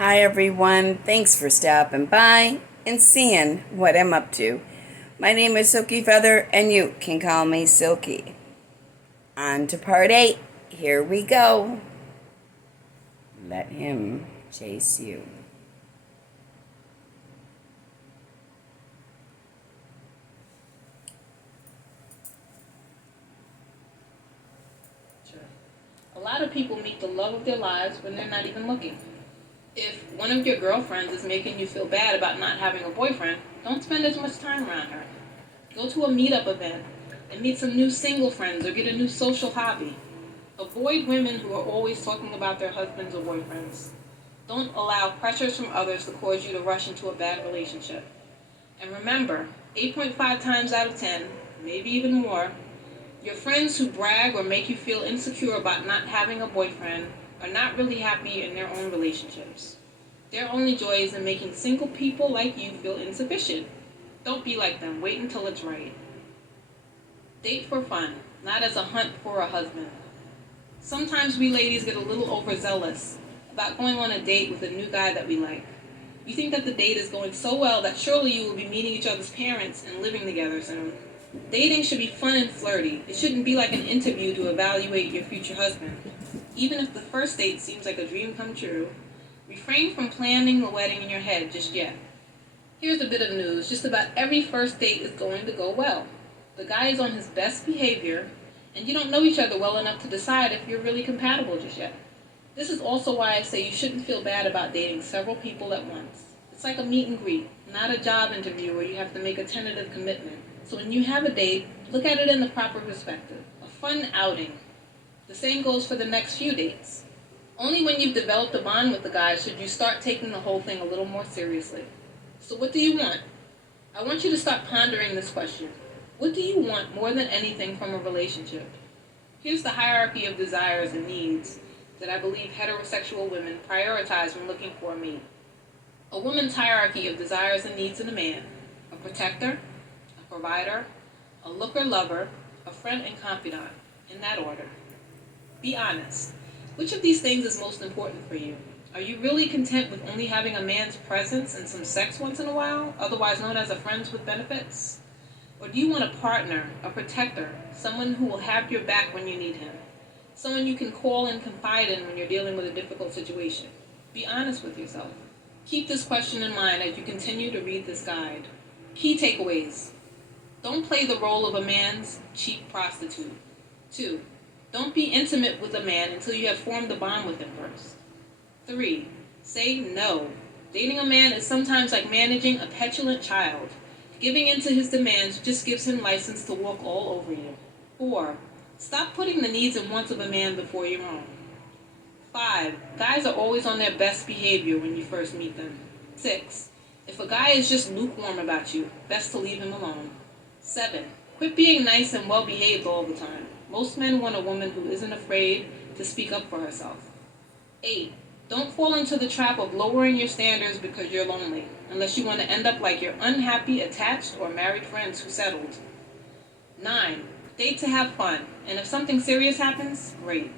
Hi everyone, thanks for stopping by and seeing what I'm up to. My name is Silky Feather and you can call me Silky. On to part 8. Here we go. Let him chase you. Sure. A lot of people meet the love of their lives when they're not even looking. If one of your girlfriends is making you feel bad about not having a boyfriend, don't spend as much time around her. Go to a meetup event and meet some new single friends or get a new social hobby. Avoid women who are always talking about their husbands or boyfriends. Don't allow pressures from others to cause you to rush into a bad relationship. And remember, 8.5 times out of 10, maybe even more, your friends who brag or make you feel insecure about not having a boyfriend are not really happy in their own relationships. Their only joy is in making single people like you feel insufficient. Don't be like them. Wait until it's right. Date for fun, not as a hunt for a husband. Sometimes we ladies get a little overzealous about going on a date with a new guy that we like. You think that the date is going so well that surely you will be meeting each other's parents and living together soon. Dating should be fun and flirty. It shouldn't be like an interview to evaluate your future husband. Even if the first date seems like a dream come true, refrain from planning the wedding in your head just yet. Here's a bit of news. Just about every first date is going to go well. The guy is on his best behavior, and you don't know each other well enough to decide if you're really compatible just yet. This is also why I say you shouldn't feel bad about dating several people at once. It's like a meet and greet, not a job interview where you have to make a tentative commitment. So when you have a date, look at it in the proper perspective. A fun outing. The same goes for the next few dates. Only when you've developed a bond with the guy should you start taking the whole thing a little more seriously. So what do you want? I want you to start pondering this question. What do you want more than anything from a relationship? Here's the hierarchy of desires and needs that I believe heterosexual women prioritize when looking for a mate. A woman's hierarchy of desires and needs in a man: a protector, a provider, a looker-lover, a friend and confidant, in that order. Be honest. Which of these things is most important for you? Are you really content with only having a man's presence and some sex once in a while, otherwise known as a friends with benefits? Or do you want a partner, a protector, someone who will have your back when you need him? Someone you can call and confide in when you're dealing with a difficult situation? Be honest with yourself. Keep this question in mind as you continue to read this guide. Key takeaways. Don't play the role of a man's cheap prostitute. 2. Don't be intimate with a man until you have formed a bond with him first. 3. Say no. Dating a man is sometimes like managing a petulant child. Giving in to his demands just gives him license to walk all over you. 4. Stop putting the needs and wants of a man before your own. 5. Guys are always on their best behavior when you first meet them. 6. If a guy is just lukewarm about you, best to leave him alone. 7. Quit being nice and well behaved all the time. Most men want a woman who isn't afraid to speak up for herself. 8. Don't fall into the trap of lowering your standards because you're lonely, unless you want to end up like your unhappy, attached, or married friends who settled. 9. Date to have fun, and if something serious happens, great.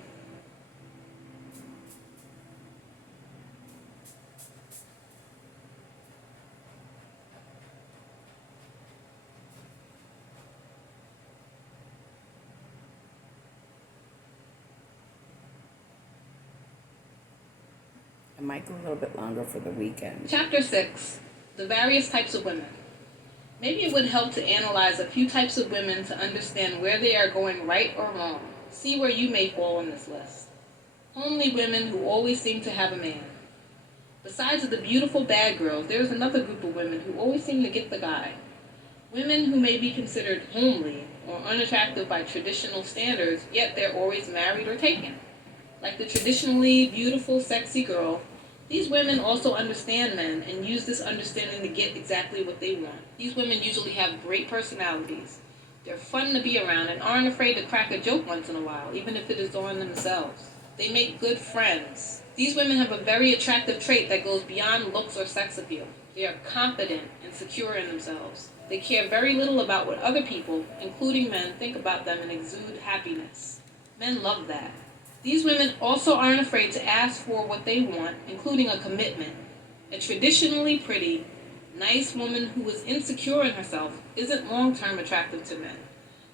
I might go a little bit longer for the weekend. Chapter 6. The various types of women. Maybe it would help to analyze a few types of women to understand where they are going right or wrong. See where you may fall on this list. Homely women who always seem to have a man. Besides the beautiful bad girls, there is another group of women who always seem to get the guy. Women who may be considered homely or unattractive by traditional standards, yet they're always married or taken. Like the traditionally beautiful, sexy girl, these women also understand men and use this understanding to get exactly what they want. These women usually have great personalities. They're fun to be around and aren't afraid to crack a joke once in a while, even if it is on themselves. They make good friends. These women have a very attractive trait that goes beyond looks or sex appeal. They are confident and secure in themselves. They care very little about what other people, including men, think about them and exude happiness. Men love that. These women also aren't afraid to ask for what they want, including a commitment. A traditionally pretty, nice woman who is insecure in herself isn't long term attractive to men.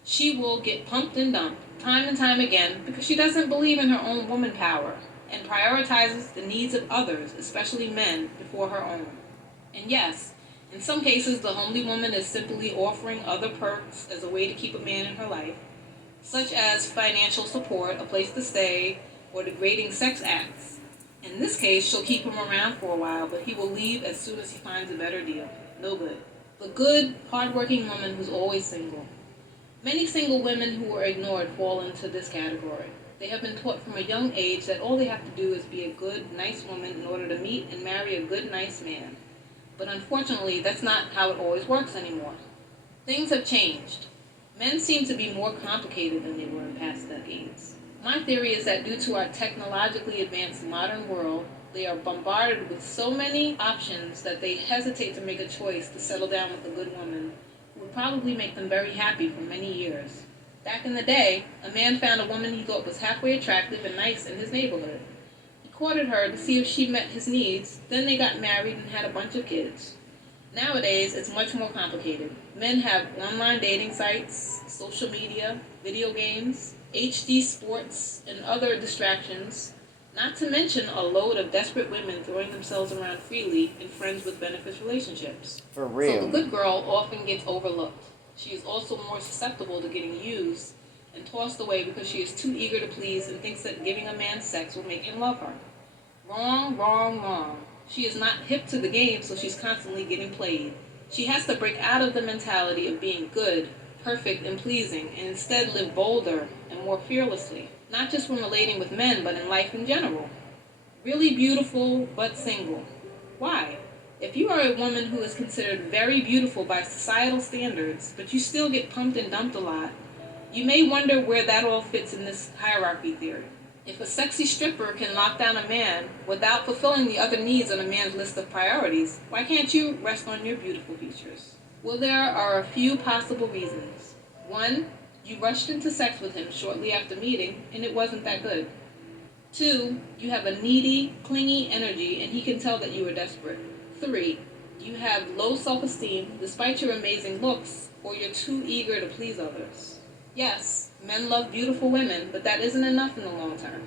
She will get pumped and dumped time and time again because she doesn't believe in her own woman power and prioritizes the needs of others, especially men, before her own. And yes, in some cases, the homely woman is simply offering other perks as a way to keep a man in her life, such as financial support, a place to stay, or degrading sex acts. In this case, she'll keep him around for a while, but he will leave as soon as he finds a better deal. No good. The good, hardworking woman who's always single. Many single women who are ignored fall into this category. They have been taught from a young age that all they have to do is be a good, nice woman in order to meet and marry a good, nice man. But unfortunately, that's not how it always works anymore. Things have changed. Men seem to be more complicated than they were in past decades. My theory is that due to our technologically advanced modern world, they are bombarded with so many options that they hesitate to make a choice to settle down with a good woman who would probably make them very happy for many years. Back in the day, a man found a woman he thought was halfway attractive and nice in his neighborhood. He courted her to see if she met his needs, then they got married and had a bunch of kids. Nowadays, it's much more complicated. Men have online dating sites, social media, video games, HD sports, and other distractions, not to mention a load of desperate women throwing themselves around freely in friends with benefits relationships. For real. So the good girl often gets overlooked. She is also more susceptible to getting used and tossed away because she is too eager to please and thinks that giving a man sex will make him love her. Wrong, wrong, wrong. She is not hip to the game, so she's constantly getting played. She has to break out of the mentality of being good, perfect, and pleasing, and instead live bolder and more fearlessly, not just when relating with men, but in life in general. Really beautiful, but single. Why? If you are a woman who is considered very beautiful by societal standards, but you still get pumped and dumped a lot, you may wonder where that all fits in this hierarchy theory. If a sexy stripper can lock down a man without fulfilling the other needs on a man's list of priorities, why can't you rest on your beautiful features? Well, there are a few possible reasons. One, you rushed into sex with him shortly after meeting and it wasn't that good. Two, you have a needy, clingy energy and he can tell that you are desperate. Three, you have low self-esteem despite your amazing looks, or you're too eager to please others. Yes, men love beautiful women, but that isn't enough in the long term.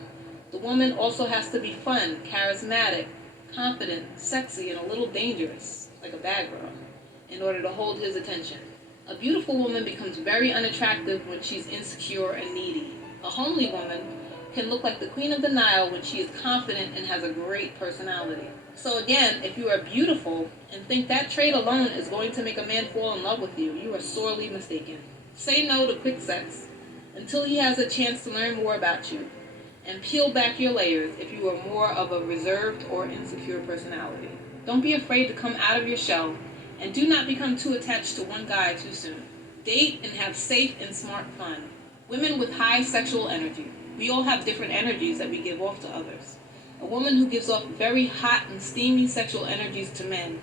The woman also has to be fun, charismatic, confident, sexy, and a little dangerous, like a bad girl, in order to hold his attention. A beautiful woman becomes very unattractive when she's insecure and needy. A homely woman can look like the queen of the Nile when she is confident and has a great personality. So again, if you are beautiful and think that trait alone is going to make a man fall in love with you, you are sorely mistaken. Say no to quick sex until he has a chance to learn more about you, and peel back your layers if you are more of a reserved or insecure personality. Don't be afraid to come out of your shell, and do not become too attached to one guy too soon. Date and have safe and smart fun. Women with high sexual energy. We all have different energies that we give off to others. A woman who gives off very hot and steamy sexual energies to men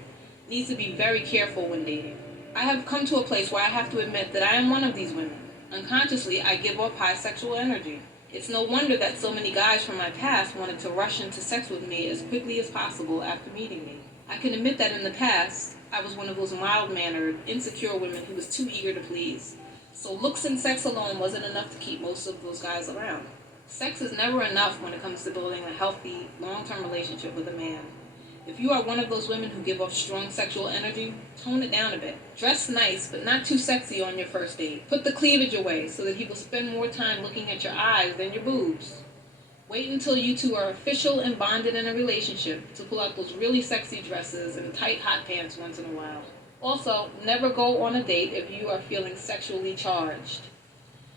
needs to be very careful when dating. I have come to a place where I have to admit that I am one of these women. Unconsciously, I give off high sexual energy. It's no wonder that so many guys from my past wanted to rush into sex with me as quickly as possible after meeting me. I can admit that in the past, I was one of those mild-mannered, insecure women who was too eager to please. So looks and sex alone wasn't enough to keep most of those guys around. Sex is never enough when it comes to building a healthy, long-term relationship with a man. If you are one of those women who give off strong sexual energy, tone it down a bit. Dress nice, but not too sexy on your first date. Put the cleavage away so that he will spend more time looking at your eyes than your boobs. Wait until you two are official and bonded in a relationship to pull out those really sexy dresses and tight hot pants once in a while. Also, never go on a date if you are feeling sexually charged.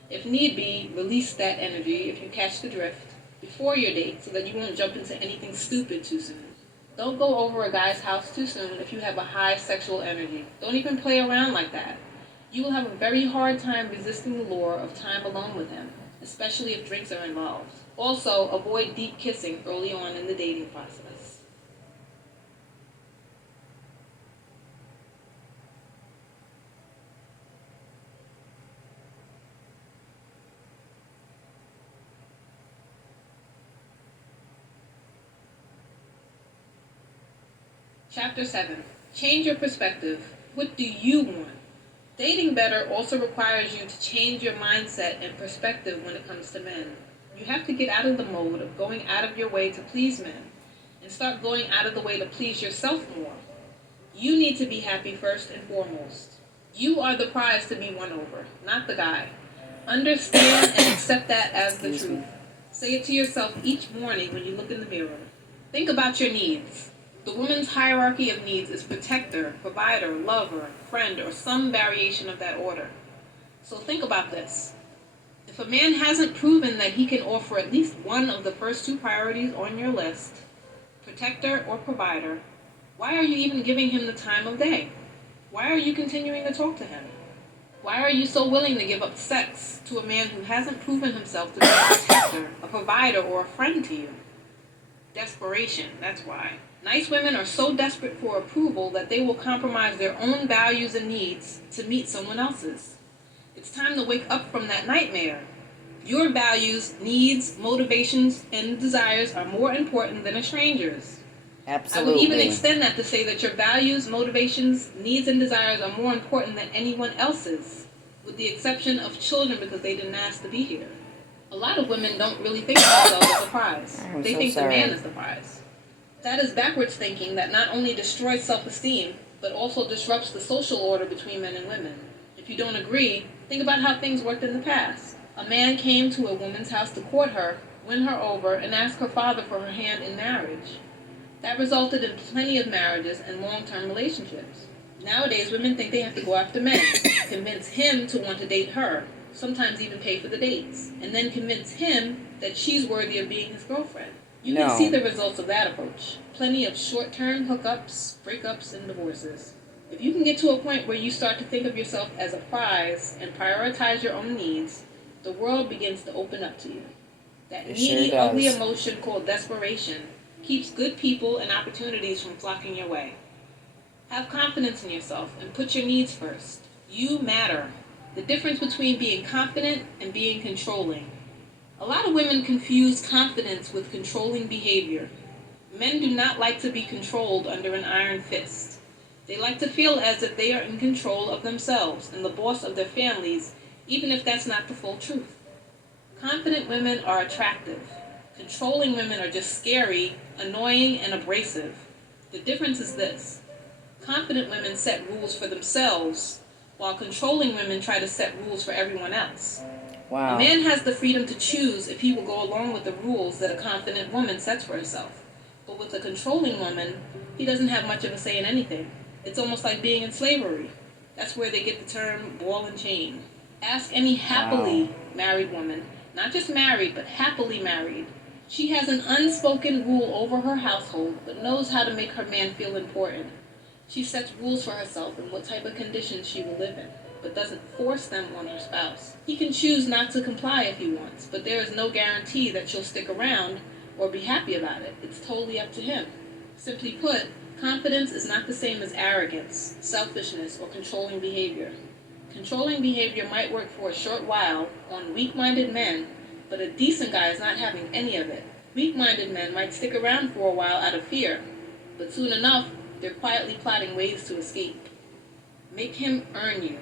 If need be, release that energy, if you catch the drift, before your date so that you won't jump into anything stupid too soon. Don't go over a guy's house too soon if you have a high sexual energy. Don't even play around like that. You will have a very hard time resisting the lure of time alone with him, especially if drinks are involved. Also, avoid deep kissing early on in the dating process. Chapter 7. Change your perspective. What do you want? Dating better also requires you to change your mindset and perspective when it comes to men. You have to get out of the mode of going out of your way to please men and start going out of the way to please yourself more. You need to be happy first and foremost. You are the prize to be won over, not the guy. Understand and accept that as the truth. Say it to yourself each morning when you look in the mirror. Think about your needs. The woman's hierarchy of needs is protector, provider, lover, friend, or some variation of that order. So think about this. If a man hasn't proven that he can offer at least one of the first two priorities on your list, protector or provider, why are you even giving him the time of day? Why are you continuing to talk to him? Why are you so willing to give up sex to a man who hasn't proven himself to be a protector, a provider, or a friend to you? Desperation, that's why. Nice women are so desperate for approval that they will compromise their own values and needs to meet someone else's. It's time to wake up from that nightmare. Your values, needs, motivations, and desires are more important than a stranger's. Absolutely. I would even extend that to say that your values, motivations, needs, and desires are more important than anyone else's, with the exception of children because they didn't ask to be here. A lot of women don't really think of themselves as a prize. They think the man is the prize. That is backwards thinking that not only destroys self-esteem, but also disrupts the social order between men and women. If you don't agree, think about how things worked in the past. A man came to a woman's house to court her, win her over, and ask her father for her hand in marriage. That resulted in plenty of marriages and long-term relationships. Nowadays, women think they have to go after men, convince him to want to date her, sometimes even pay for the dates, and then convince him that she's worthy of being his girlfriend. You can see the results of that approach. Plenty of short-term hookups, breakups, and divorces. If you can get to a point where you start to think of yourself as a prize and prioritize your own needs, the world begins to open up to you. That needy, ugly emotion called desperation keeps good people and opportunities from flocking your way. Have confidence in yourself and put your needs first. You matter. The difference between being confident and being controlling. A lot of women confuse confidence with controlling behavior. Men do not like to be controlled under an iron fist. They like to feel as if they are in control of themselves and the boss of their families, even if that's not the full truth. Confident women are attractive. Controlling women are just scary, annoying, and abrasive. The difference is this. Confident women set rules for themselves, while controlling women try to set rules for everyone else. Wow. A man has the freedom to choose if he will go along with the rules that a confident woman sets for herself. But with a controlling woman, he doesn't have much of a say in anything. It's almost like being in slavery. That's where they get the term ball and chain. Ask any happily married woman, not just married, but happily married. She has an unspoken rule over her household, but knows how to make her man feel important. She sets rules for herself and what type of conditions she will live in, but doesn't force them on her spouse. He can choose not to comply if he wants, but there is no guarantee that she'll stick around or be happy about it. It's totally up to him. Simply put, confidence is not the same as arrogance, selfishness, or controlling behavior. Controlling behavior might work for a short while on weak-minded men, but a decent guy is not having any of it. Weak-minded men might stick around for a while out of fear, but soon enough, they're quietly plotting ways to escape. Make him earn you.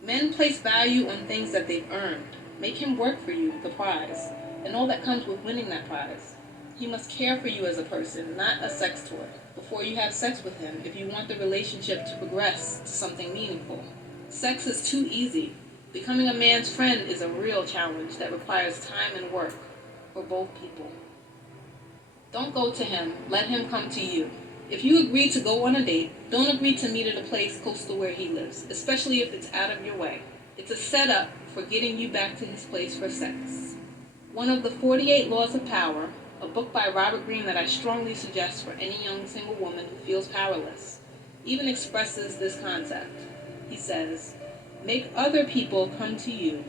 Men place value on things that they've earned. Make him work for you, the prize, and all that comes with winning that prize. He must care for you as a person, not a sex toy, before you have sex with him if you want the relationship to progress to something meaningful. Sex is too easy. Becoming a man's friend is a real challenge that requires time and work for both people. Don't go to him. Let him come to you. If you agree to go on a date, don't agree to meet at a place close to where he lives, especially if it's out of your way. It's a setup for getting you back to his place for sex. One of the 48 Laws of Power, a book by Robert Greene that I strongly suggest for any young single woman who feels powerless, even expresses this concept. He says, make other people come to you.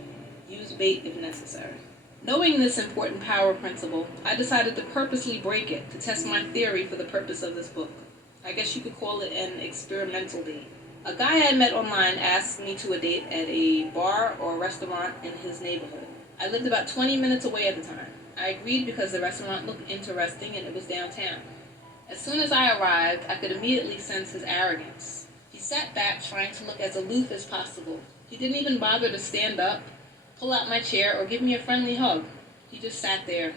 Use bait if necessary. Knowing this important power principle, I decided to purposely break it to test my theory for the purpose of this book. I guess you could call it an experimental date. A guy I met online asked me to a date at a bar or restaurant in his neighborhood. I lived about 20 minutes away at the time. I agreed because the restaurant looked interesting and it was downtown. As soon as I arrived, I could immediately sense his arrogance. He sat back trying to look as aloof as possible. He didn't even bother to stand up, pull out my chair, or give me a friendly hug. He just sat there.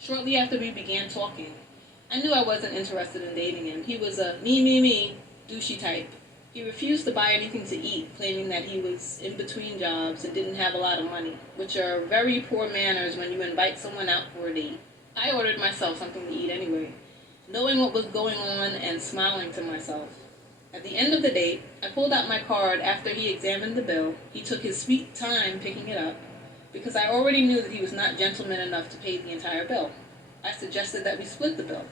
Shortly after we began talking, I knew I wasn't interested in dating him. He was a me, douchey type. He refused to buy anything to eat, claiming that he was in between jobs and didn't have a lot of money, which are very poor manners when you invite someone out for a date. I ordered myself something to eat anyway, knowing what was going on and smiling to myself. At the end of the date, I pulled out my card after he examined the bill. He took his sweet time picking it up, because I already knew that he was not gentleman enough to pay the entire bill. I suggested that we split the bill.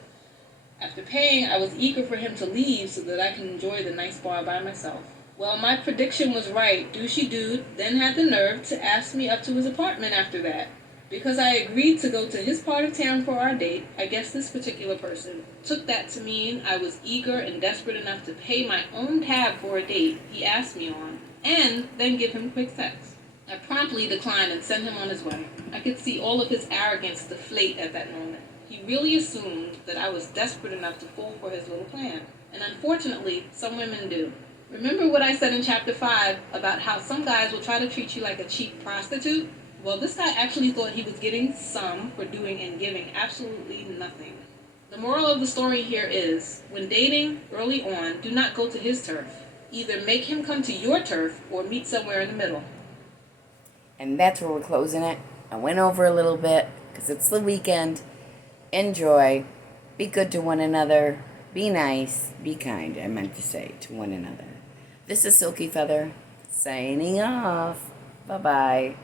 After paying, I was eager for him to leave so that I could enjoy the nice bar by myself. Well, my prediction was right. Douchey dude then had the nerve to ask me up to his apartment after that. Because I agreed to go to his part of town for our date, I guess this particular person took that to mean I was eager and desperate enough to pay my own tab for a date he asked me on, and then give him quick sex. I promptly declined and sent him on his way. I could see all of his arrogance deflate at that moment. He really assumed that I was desperate enough to fall for his little plan. And unfortunately, some women do. Remember what I said in chapter 5 about how some guys will try to treat you like a cheap prostitute? Well, this guy actually thought he was getting some for doing and giving absolutely nothing. The moral of the story here is, when dating early on, do not go to his turf. Either make him come to your turf or meet somewhere in the middle. And that's where we're closing it. I went over a little bit because it's the weekend. Enjoy. Be good to one another. Be nice. Be kind, I meant to say, to one another. This is Silky Feather signing off. Bye-bye.